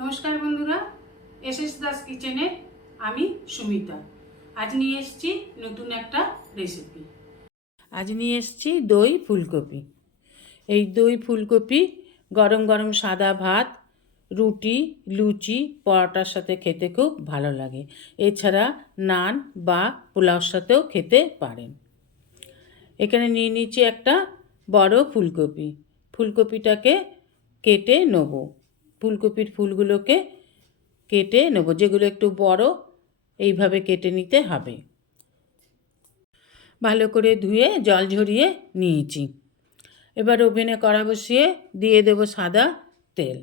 নমস্কার বন্ধুরা S S Das কিচেনে আমি সুমিতা। আজ নিয়ে এসেছি নতুন একটা রেসিপি আজ নিয়ে এসেছি দই ফুলকপি। এই দই ফুলকপি গরম গরম সাদা ভাত, রুটি, লুচি, পরোটার সাথে খেতে খুব ভালো লাগে। এছাড়া নান বা পোলাওর সাথেও খেতে পারেন। এখানে নিয়ে নিচ্ছি একটা বড় ফুলকপি। ফুলকপিটাকে কেটে নেব। ফুলকপির ফুলগুলোকে কেটে নেব, যেগুলো একটু বড়, এইভাবে কেটে নিতে হবে। ভালো করে ধুয়ে জল ঝরিয়ে নিয়েছি। এবার ওভেনে কড়া বসিয়ে দিয়ে দেবো সাদা তেল।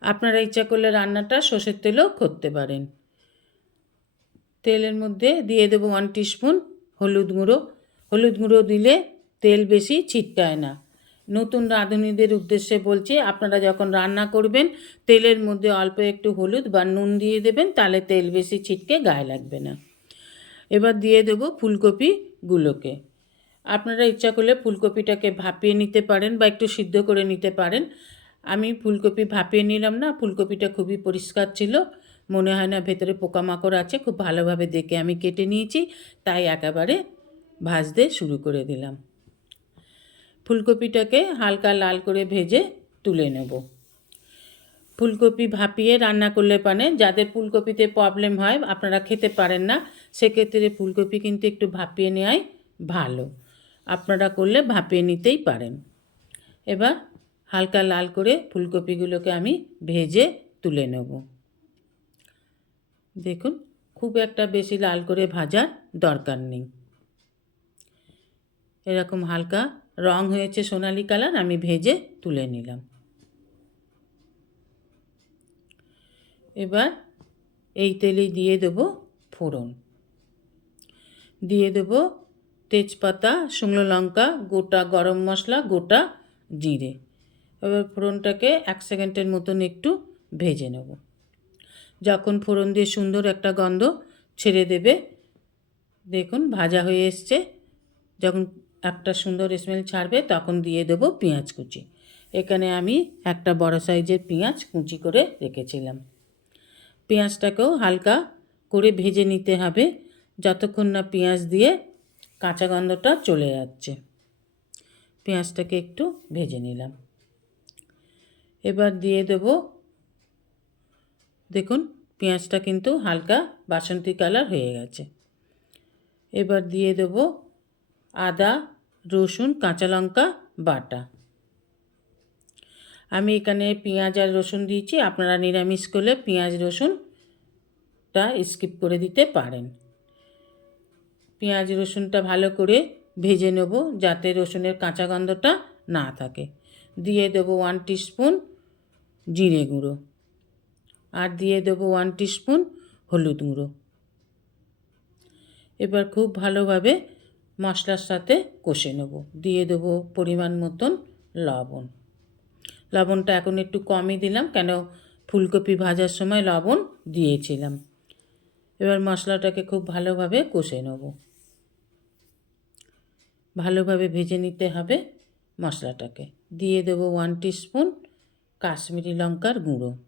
আপনারা ইচ্ছা করলে রান্নাটা সর্ষের তেলও করতে পারেন। তেলের মধ্যে দিয়ে দেবো ওয়ান টিস্পুন হলুদ গুঁড়ো। হলুদ গুঁড়ো দিলে তেল বেশি ছিটকায় না। নতুন রাঁধুনিদের উদ্দেশ্যে বলছি, আপনারা যখন রান্না করবেন, তেলের মধ্যে অল্প একটু হলুদ বা নুন দিয়ে দেবেন, তাহলে তেল বেশি ছিটকে গায়ে লাগবে না। এবার দিয়ে দেবো ফুলকপিগুলোকে। আপনারা ইচ্ছা করলে ফুলকপিটাকে ভাপিয়ে নিতে পারেন বা একটু সিদ্ধ করে নিতে পারেন। আমি ফুলকপি ভাপিয়ে নিলাম না, ফুলকপিটা খুবই পরিষ্কার ছিল। মনে হয় না ভেতরে পোকামাকড় আছে, খুব ভালোভাবে দেখে আমি কেটে নিয়েছি, তাই একেবারে ভাজতে শুরু করে দিলাম। ফুলকপিটাকে হালকা লাল করে ভেজে তুলে নেব। ফুলকপি ভাপিয়ে রান্না করলে পানে যাদের ফুলকপিতে প্রবলেম হয়, আপনারা খেতে পারেন না, সেক্ষেত্রে ফুলকপি কিন্তু একটু ভাপিয়ে নেওয়াই ভালো। আপনারা করলে ভাপিয়ে নিতেই পারেন। এবার হালকা লাল করে ফুলকপিগুলোকে আমি ভেজে তুলে নেব। দেখুন, খুব একটা বেশি লাল করে ভাজার দরকার নেই। এরকম হালকা রং হয়েছে সোনালি কালার, আমি ভেজে তুলে নিলাম। এবার এই তেলে দিয়ে দেবো ফোড়ন। দিয়ে দেবো তেজপাতা, শুকনো লঙ্কা, গোটা গরম মশলা, গোটা জিরে। এবার ফোড়নটাকে এক সেকেন্ডের মতন একটু ভেজে নেব। যখন ফোড়ন দিয়ে সুন্দর একটা গন্ধ ছেড়ে দেবে, দেখুন ভাজা হয়ে এসছে। যখন একটা সুন্দর স্মেল ছাড়বে, তখন দিয়ে দেবো পেঁয়াজ কুচি। এখানে আমি একটা বড় সাইজের পেঁয়াজ কুচি করে রেখেছিলাম। পেঁয়াজটাকেও হালকা করে ভেজে নিতে হবে, যতক্ষণ না পেঁয়াজ দিয়ে কাঁচা গন্ধটা চলে যাচ্ছে পেঁয়াজটাকে একটু ভেজে নিলাম। এবার দিয়ে দেব, দেখুন, পেঁয়াজটা কিন্তু হালকা বাসন্তী কালার হয়ে গেছে। এবার দিয়ে দেব আদা, রসুন, কাঁচা লঙ্কা, বাটা। আমি এখানে পেঁয়াজ আর রসুন দিয়েছি। আপনারা নিরামিষ করলে পেঁয়াজ, রসুনটা স্কিপ করে দিতে পারেন। পেঁয়াজ, রসুনটা ভালো করে ভেজে নেব যাতে রসুনের কাঁচা গন্ধটা না থাকে। দিয়ে দেবো ওয়ান টিস্পুন জিরে গুঁড়ো আর দিয়ে দেবো ওয়ান টিস্পুন হলুদ গুঁড়ো। এবার খুব ভালোভাবে মশলার সাথে কষে নেব। দিয়ে দেবো পরিমাণ মতন লবণ। লবণটা এখন একটু কমই দিলাম, কেন ফুলকপি ভাজার সময় লবণ দিয়েছিলাম। এবার মশলাটাকে খুব ভালোভাবে কষে নেব। ভালোভাবে ভেজে নিতে হবে মশলাটাকে। দিয়ে দেবো ওয়ান টিস্পুন কাশ্মীরি লঙ্কার গুঁড়ো।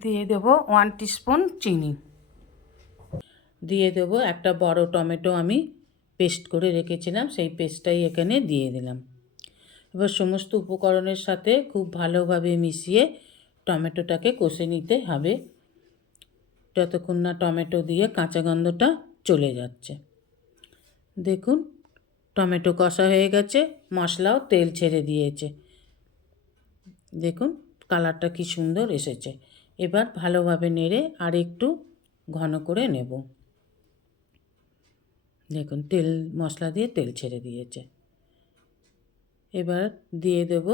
দিয়ে দেবো ওয়ান টিস্পুন চিনি। দিয়ে দেবো একটা বড় টমেটো আমি পেস্ট করে রেখেছিলাম, সেই পেস্টটাই এখানে দিয়ে দিলাম। এবার সমস্ত উপকরণের সাথে খুব ভালোভাবে মিশিয়ে টমেটোটাকে কষে নিতে হবে, যতক্ষণ না টমেটো দিয়ে কাঁচা গন্ধটা চলে যাচ্ছে। দেখুন, টমেটো কষা হয়ে গেছে, মশলাও তেল ছেড়ে দিয়েছে। দেখুন, কালারটা কি সুন্দর এসেছে। এবার ভালোভাবে নেড়ে আর একটু ঘন করে নেব। দেখুন, তেল, মশলা দিয়ে তেল ছেড়ে দিয়েছে। এবার দিয়ে দেব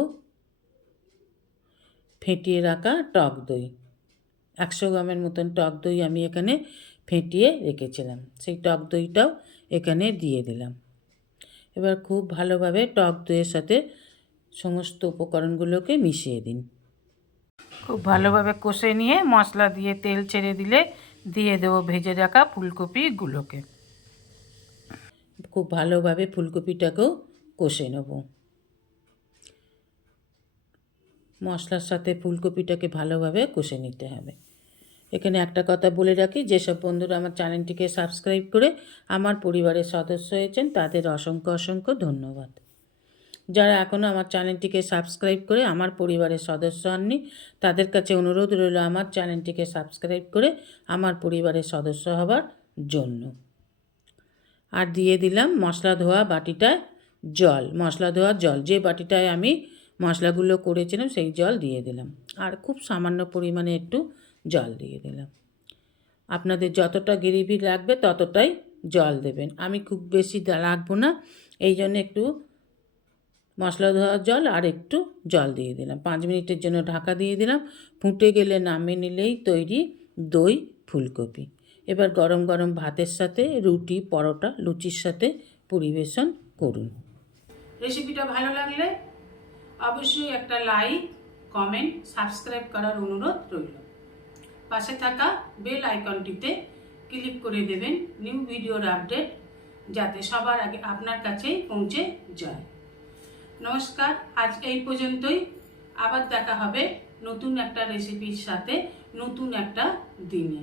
ফেটিয়ে রাখা টক দই। একশো গ্রামের মতন টক দই আমি এখানে ফেটিয়ে রেখেছিলাম। সেই টক দইটাও এখানে দিয়ে দিলাম। এবার খুব ভালোভাবে টক দইয়ের সাথে সমস্ত উপকরণগুলোকে মিশিয়ে দিন। খুব ভালোভাবে কষে নিয়ে মশলা দিয়ে তেল ছেড়ে দিলে দিয়ে দেবো ভেজে রাখা ফুলকপিগুলোকে। খুব ভালোভাবে ফুলকপিটাকেও কষে নেব। মশলার সাথে ফুলকপিটাকে ভালোভাবে কষে নিতে হবে। এখানে একটা কথা বলে রাখি, যেসব বন্ধুরা আমার চ্যানেলটিকে সাবস্ক্রাইব করে আমার পরিবারের সদস্য হয়েছেন, তাদের অসংখ্য অসংখ্য ধন্যবাদ। যারা এখনও আমার চ্যানেলটিকে সাবস্ক্রাইব করে আমার পরিবারের সদস্য হননি, তাদের কাছে অনুরোধ রইল আমার চ্যানেলটিকে সাবস্ক্রাইব করে আমার পরিবারের সদস্য হবার জন্য। আর দিয়ে দিলাম মশলা ধোয়া বাটিটায় জল। মশলা ধোয়া জল। যে বাটিটায় আমি মশলাগুলো করেছিলাম সেই জল দিয়ে দিলাম। আর খুব সামান্য পরিমাণে একটু জল দিয়ে দিলাম। আপনাদের যতটা গ্রেভি লাগবে ততটাই জল দেবেন। আমি খুব বেশি লাগবো না। এই জন্য একটু মশলা ধোয়ার জল আর একটু জল দিয়ে দিলাম। পাঁচ মিনিটের জন্য ঢাকা দিয়ে দিলাম। ফুটে গেলে নামিয়ে নিলেই তৈরি দই ফুলকপি। এবার গরম গরম ভাতের সাথে, রুটি, পরোটা, লুচির সাথে পরিবেশন করুন। রেসিপিটা ভালো লাগলে অবশ্যই একটা লাইক, কমেন্ট, সাবস্ক্রাইব করার অনুরোধ রইল। পাশে থাকা বেল আইকনটিতে ক্লিক করে দেবেন নিউ ভিডিওর আপডেট, যাতে সবার আগে আপনার কাছেই পৌঁছে যায়। নমস্কার, আজ এই পর্যন্তই। আবার দেখা হবে নতুন একটা রেসিপির সাথে, নতুন একটা দিনে।